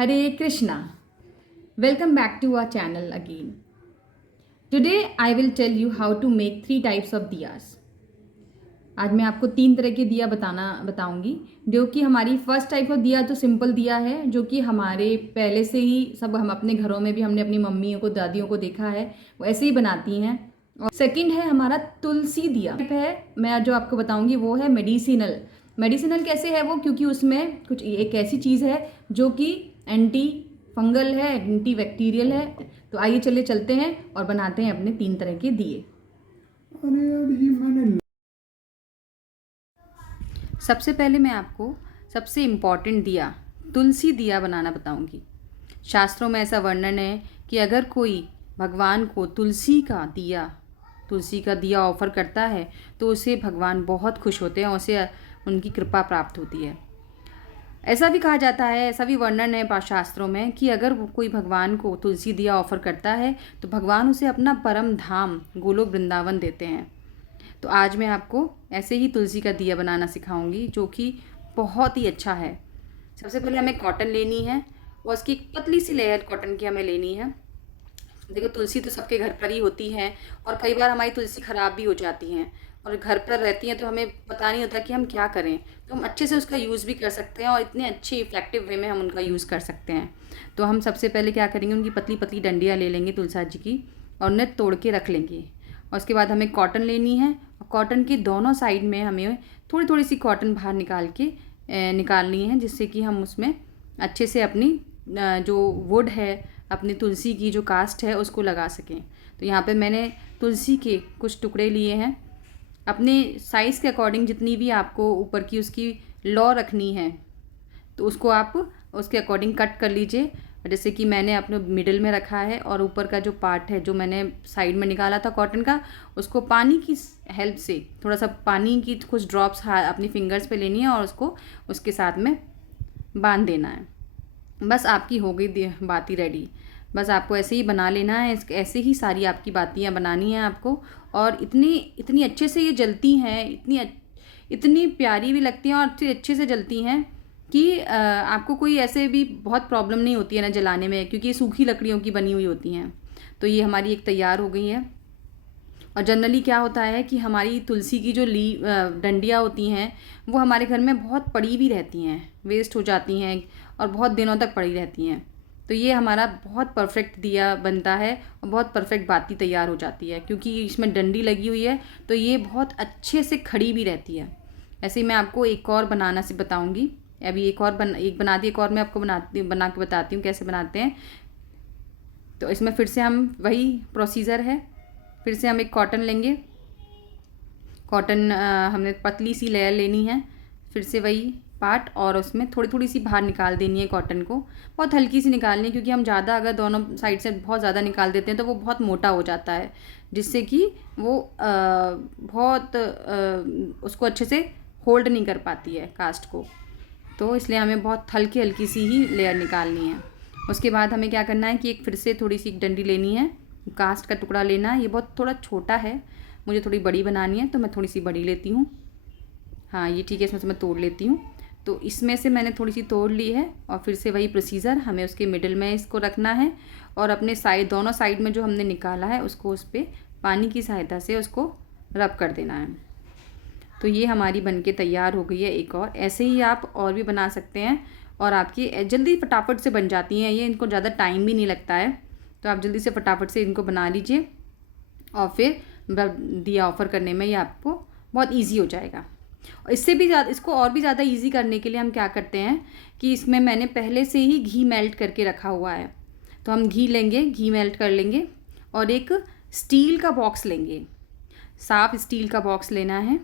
Hare Krishna. Welcome back to our channel again. Today I will tell you how to make three types of diyas. आज मैं आपको तीन तरह के दिया बताऊंगी जो कि हमारी फर्स्ट टाइप ऑफ दिया तो सिंपल दिया है, जो कि हमारे पहले से ही सब हम अपने घरों में भी हमने अपनी मम्मियों को दादियों को देखा है, वो ऐसे ही बनाती हैं। और सेकंड है हमारा तुलसी दिया है। मैं जो आपको बताऊंगी वो है मेडिसिनल कैसे है वो, क्योंकि उसमें कुछ एक ऐसी चीज़ है जो कि एंटी फंगल है, एंटी बैक्टीरियल है। तो आइए चलते हैं और बनाते हैं अपने तीन तरह के दिए। सबसे पहले मैं आपको सबसे इम्पॉर्टेंट दिया तुलसी दिया बनाना बताऊंगी। शास्त्रों में ऐसा वर्णन है कि अगर कोई भगवान को तुलसी का दिया ऑफर करता है तो उसे भगवान बहुत खुश होते हैं और उसे उनकी कृपा प्राप्त होती है। ऐसा भी कहा जाता है, ऐसा भी वर्णन है शास्त्रों में कि अगर कोई भगवान को तुलसी दिया ऑफर करता है तो भगवान उसे अपना परम धाम गोलोक वृंदावन देते हैं। तो आज मैं आपको ऐसे ही तुलसी का दिया बनाना सिखाऊंगी जो कि बहुत ही अच्छा है। सबसे पहले हमें कॉटन लेनी है और उसकी एक पतली सी लेयर कॉटन की हमें लेनी है। देखो, तुलसी तो सबके घर पर ही होती है और कई बार हमारी तुलसी ख़राब भी हो जाती हैं और घर पर रहती हैं तो हमें पता नहीं होता कि हम क्या करें। तो हम अच्छे से उसका यूज़ भी कर सकते हैं और इतने अच्छे इफ़ेक्टिव वे में हम उनका यूज़ कर सकते हैं। तो हम सबसे पहले क्या करेंगे, उनकी पतली पतली डंडियाँ ले लेंगे तुलसा जी की और उन्हें तोड़ के रख लेंगे। और उसके बाद हमें कॉटन लेनी है और कॉटन के दोनों साइड में हमें थोड़ी थोड़ी सी कॉटन बाहर निकालनी है, जिससे कि हम उसमें अच्छे से अपनी जो वुड है, अपनी तुलसी की जो कास्ट है उसको लगा सकें। तो यहाँ पे मैंने तुलसी के कुछ टुकड़े लिए हैं। अपने साइज़ के अकॉर्डिंग जितनी भी आपको ऊपर की उसकी लौ रखनी है तो उसको आप उसके अकॉर्डिंग कट कर लीजिए। जैसे कि मैंने अपने मिडिल में रखा है और ऊपर का जो पार्ट है जो मैंने साइड में निकाला था कॉटन का, उसको पानी की हेल्प से थोड़ा सा पानी की कुछ ड्रॉप्स अपनी फिंगर्स पे लेनी है और उसको उसके साथ में बांध देना है। बस आपकी हो गई बाती रेडी। बस आपको ऐसे ही बना लेना है, ऐसे ही सारी आपकी बातियाँ बनानी हैं आपको। और इतनी अच्छे से ये जलती हैं, इतनी प्यारी भी लगती हैं और इतनी अच्छे से जलती हैं कि आपको कोई ऐसे भी बहुत प्रॉब्लम नहीं होती है ना जलाने में, क्योंकि ये सूखी लकड़ियों की बनी हुई होती हैं। तो ये हमारी एक तैयार हो गई है। और जनरली क्या होता है कि हमारी तुलसी की जो डंडियाँ होती हैं वो हमारे घर में बहुत पड़ी भी रहती हैं, वेस्ट हो जाती हैं और बहुत दिनों तक पड़ी रहती हैं। तो ये हमारा बहुत परफेक्ट दिया बनता है और बहुत परफेक्ट बाती तैयार हो जाती है, क्योंकि इसमें डंडी लगी हुई है तो ये बहुत अच्छे से खड़ी भी रहती है। ऐसे ही मैं आपको एक और बनाना से बताऊँगी। अभी एक बना दी, एक और मैं आपको बना के बताती हूँ कैसे बनाते हैं। तो इसमें फिर से हम वही प्रोसीजर है। फिर से हम एक कॉटन लेंगे। कॉटन हमने पतली सी लेयर लेनी है, फिर से वही पार्ट, और उसमें थोड़ी थोड़ी सी बाहर निकाल देनी है कॉटन को। बहुत हल्की सी निकालनी है, क्योंकि हम ज़्यादा अगर दोनों साइड से बहुत ज़्यादा निकाल देते हैं तो वो बहुत मोटा हो जाता है, जिससे कि वो उसको अच्छे से होल्ड नहीं कर पाती है कास्ट को। तो इसलिए हमें बहुत हल्की हल्की सी ही लेयर निकालनी है। उसके बाद हमें क्या करना है कि एक फिर से थोड़ी सी एक डंडी लेनी है, कास्ट का टुकड़ा लेना है। ये बहुत थोड़ा छोटा है, मुझे थोड़ी बड़ी बनानी है तो मैं थोड़ी सी बड़ी लेती हूँ। हाँ, ये ठीक है, इसमें से मैं तोड़ लेती हूँ। तो इसमें से मैंने थोड़ी सी तोड़ ली है और फिर से वही प्रोसीजर, हमें उसके मिडिल में इसको रखना है और अपने दोनों साइड में जो हमने निकाला है उसको उस पर पानी की सहायता से उसको रब कर देना है। तो ये हमारी बनके तैयार हो गई है एक और। ऐसे ही आप और भी बना सकते हैं और आपकी जल्दी फटाफट से बन जाती हैं ये, इनको ज़्यादा टाइम भी नहीं लगता है। तो आप जल्दी से फटाफट से इनको बना लीजिए और फिर दिया ऑफ़र करने में ये आपको बहुत ईजी हो जाएगा। और इससे भी ज़्यादा, इसको और भी ज़्यादा ईजी करने के लिए हम क्या करते हैं कि इसमें मैंने पहले से ही घी मेल्ट करके रखा हुआ है। तो हम घी लेंगे, घी मेल्ट कर लेंगे और एक स्टील का बॉक्स लेंगे, साफ स्टील का बॉक्स लेना है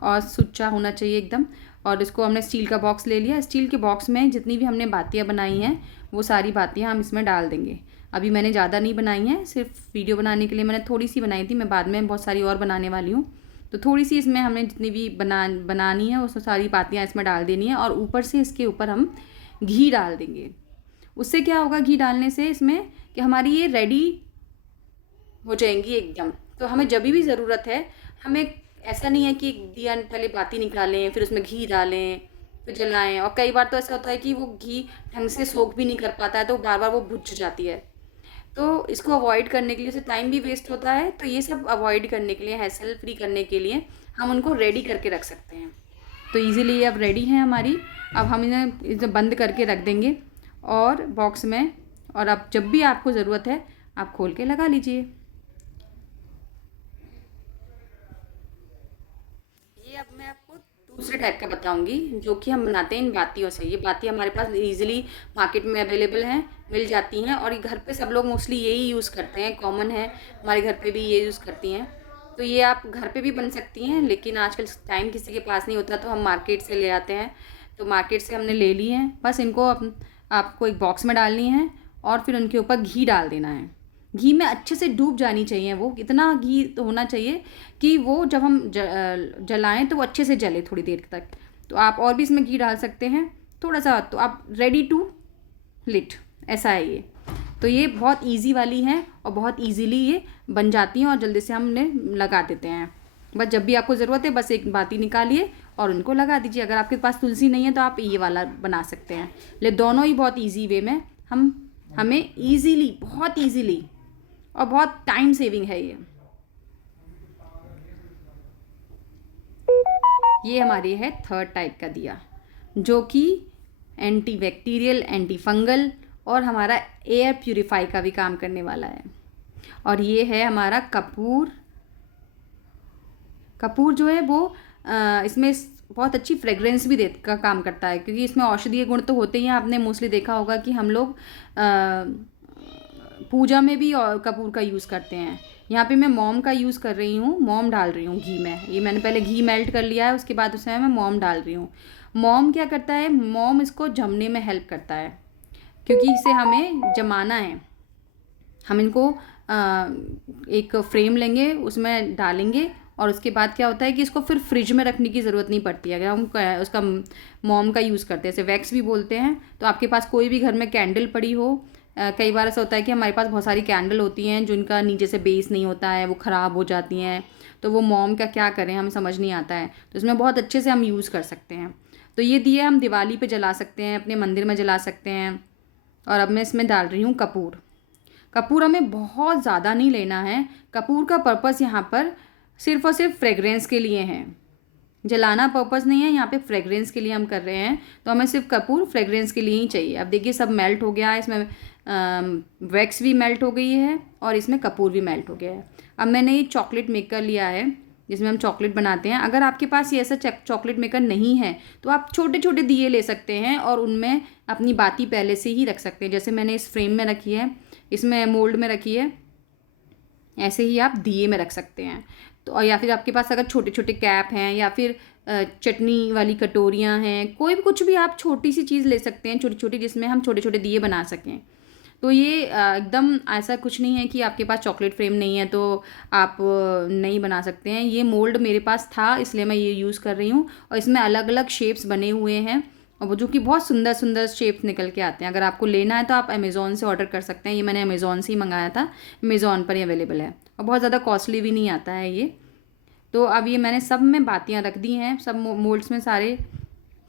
और सुच्चा होना चाहिए एकदम। और इसको हमने स्टील का बॉक्स ले लिया। स्टील के बॉक्स में जितनी भी हमने बातियाँ बनाई हैं वो सारी बातियाँ हम इसमें डाल देंगे। अभी मैंने ज़्यादा नहीं बनाई हैं, सिर्फ वीडियो बनाने के लिए मैंने थोड़ी सी बनाई थी, मैं बाद में बहुत सारी और बनाने वाली हूँ। तो थोड़ी सी इसमें हमने जितनी भी बनानी है उसमें सारी बातियाँ इसमें डाल देनी है और ऊपर से इसके ऊपर हम घी डाल देंगे। उससे क्या होगा घी डालने से इसमें कि हमारी ये रेडी हो जाएंगी एकदम। तो हमें जब भी ज़रूरत है, हमें ऐसा नहीं है कि दिया पहले बाती निकालें फिर उसमें घी डालें, फिर जलाएं। और कई बार तो ऐसा होता है कि वो घी ढंग से सोख भी नहीं कर पाता है, तो बार बार वो बुझ जाती है। तो इसको अवॉइड करने के लिए, उसे टाइम भी वेस्ट होता है, तो ये सब अवॉइड करने के लिए, हैसल फ्री करने के लिए हम उनको रेडी करके रख सकते हैं। तो इजीली ये अब रेडी है हमारी। अब हम इन्हें बंद करके रख देंगे और बॉक्स में, और अब जब भी आपको ज़रूरत है आप खोल के लगा लीजिए। ये अब मैं आपको दूसरे टाइप का बताऊंगी, जो कि हम बनाते हैं इन बातियों से। ये बाती हमारे पास इजीली मार्केट में अवेलेबल हैं, मिल जाती हैं, और ये घर पे सब लोग मोस्टली यही यूज़ करते हैं, कॉमन है, हमारे घर पे भी ये यूज़ करती हैं। तो ये आप घर पे भी बन सकती हैं, लेकिन आजकल टाइम किसी के पास नहीं होता, तो हम मार्केट से ले आते हैं। तो मार्केट से हमने ले ली हैं। बस इनको आपको एक बॉक्स में डालनी है और फिर उनके ऊपर घी डाल देना है। घी में अच्छे से डूब जानी चाहिए, वो इतना घी तो होना चाहिए कि वो जब हम जलाएं तो वो अच्छे से जले थोड़ी देर तक। तो आप और भी इसमें घी डाल सकते हैं थोड़ा सा, तो आप रेडी टू लिट, ऐसा है ये। तो ये बहुत इजी वाली हैं और बहुत इजीली ये बन जाती हैं और जल्दी से हम उन्हें लगा देते हैं। बस जब भी आपको ज़रूरत है बस एक बाती निकालिए और उनको लगा दीजिए। अगर आपके पास तुलसी नहीं है तो आप ये वाला बना सकते हैं। ले दोनों ही बहुत ईजी वे में हमें ईजीली, बहुत ईजीली और बहुत टाइम सेविंग है ये हमारी है थर्ड टाइप का दिया, जो कि एंटी बैक्टीरियल, एंटी फंगल और हमारा एयर प्यूरिफाई का भी काम करने वाला है। और ये है हमारा कपूर। कपूर जो है वो इसमें बहुत अच्छी फ्रेगरेंस भी का काम करता है, क्योंकि इसमें औषधीय गुण तो होते ही हैं। आपने मोस्टली देखा होगा कि हम लोग पूजा में भी कपूर का यूज़ करते हैं। यहाँ पे मैं मोम का यूज़ कर रही हूँ, मोम डाल रही हूँ घी में। ये मैंने पहले घी मेल्ट कर लिया है, उसके बाद उसमें मैं मोम डाल रही हूँ। मोम क्या करता है, मोम इसको जमने में हेल्प करता है, क्योंकि इसे हमें जमाना है। हम इनको एक फ्रेम लेंगे, उसमें डालेंगे, और उसके बाद क्या होता है कि इसको फिर फ्रिज में रखने की ज़रूरत नहीं पड़ती है। अगर हम उसका मोम का यूज़ करते हैं, इसे वैक्स भी बोलते हैं। तो आपके पास कोई भी घर में कैंडल पड़ी हो, कई बार ऐसा होता है कि हमारे पास बहुत सारी कैंडल होती हैं जिनका नीचे से बेस नहीं होता है, वो ख़राब हो जाती हैं, तो वो मोम का क्या करें, हमें समझ नहीं आता है। तो इसमें बहुत अच्छे से हम यूज़ कर सकते हैं। तो ये दिए हम दिवाली पे जला सकते हैं, अपने मंदिर में जला सकते हैं। और अब मैं इसमें डाल रही हूँ कपूर। कपूर हमें बहुत ज़्यादा नहीं लेना है। कपूर का पर्पस यहाँ पर सिर्फ़ और सिर्फ फ्रेगरेंस के लिए है, जलाना पर्पस नहीं है। यहाँ पे फ्रेगरेंस के लिए हम कर रहे हैं, तो हमें सिर्फ कपूर फ्रेगरेंस के लिए ही चाहिए। अब देखिए सब मेल्ट हो गया है, इसमें वैक्स भी मेल्ट हो गई है और इसमें कपूर भी मेल्ट हो गया है। अब मैंने ये चॉकलेट मेकर लिया है जिसमें हम चॉकलेट बनाते हैं। अगर आपके पास ये ऐसा चॉकलेट मेकर नहीं है तो आप छोटे छोटे दिए ले सकते हैं और उनमें अपनी बाती पहले से ही रख सकते हैं। जैसे मैंने इस फ्रेम में रखी है, इसमें मोल्ड में रखी है, ऐसे ही आप दिए में रख सकते हैं। तो या फिर आपके पास अगर छोटे छोटे कैप हैं या फिर चटनी वाली कटोरियाँ हैं, कोई भी कुछ भी आप छोटी सी चीज़ ले सकते हैं, छोटी छोटी, जिसमें हम छोटे छोटे दिए बना सकें। तो ये एकदम ऐसा कुछ नहीं है कि आपके पास चॉकलेट फ्रेम नहीं है तो आप नहीं बना सकते हैं। ये मोल्ड मेरे पास था इसलिए मैं ये यूज़ कर रही हूँ, और इसमें अलग अलग शेप्स बने हुए हैं और वो जो कि बहुत सुंदर सुंदर शेप्स निकल के आते हैं। अगर आपको लेना है तो आप अमेज़ॉन से ऑर्डर कर सकते हैं। ये मैंने अमेज़ॉन से ही मंगाया था, अमेज़ॉन पर ही अवेलेबल है और बहुत ज़्यादा कॉस्टली भी नहीं आता है ये। तो अब ये मैंने सब में बातियाँ रख दी हैं, सब मोल्ड्स में, सारे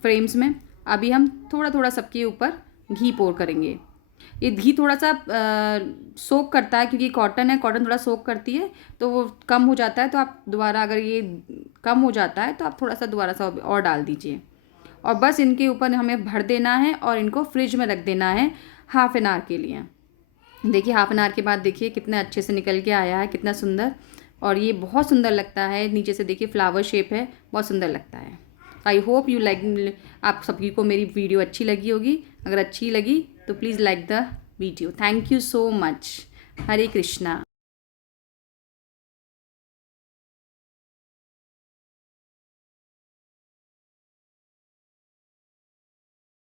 फ्रेम्स में। अभी हम थोड़ा थोड़ा सबके ऊपर घी पोर करेंगे। ये घी थोड़ा सा सोक करता है, क्योंकि कॉटन है, कॉटन थोड़ा सोक करती है, तो वो कम हो जाता है। तो आप दोबारा, अगर ये कम हो जाता है तो आप थोड़ा सा दोबारा सा और डाल दीजिए, और बस इनके ऊपर हमें भर देना है और इनको फ्रिज में रख देना है हाफ़ एन आवर के लिए। देखिए हाफ़ एन आवर के बाद देखिए कितना अच्छे से निकल के आया है, कितना सुंदर, और ये बहुत सुंदर लगता है। नीचे से देखिए फ्लावर शेप है, बहुत सुंदर लगता है। आई होप यू लाइक, आप सभी को मेरी वीडियो अच्छी लगी होगी। अगर अच्छी लगी तो please like the video. Thank you so much. Hare Krishna.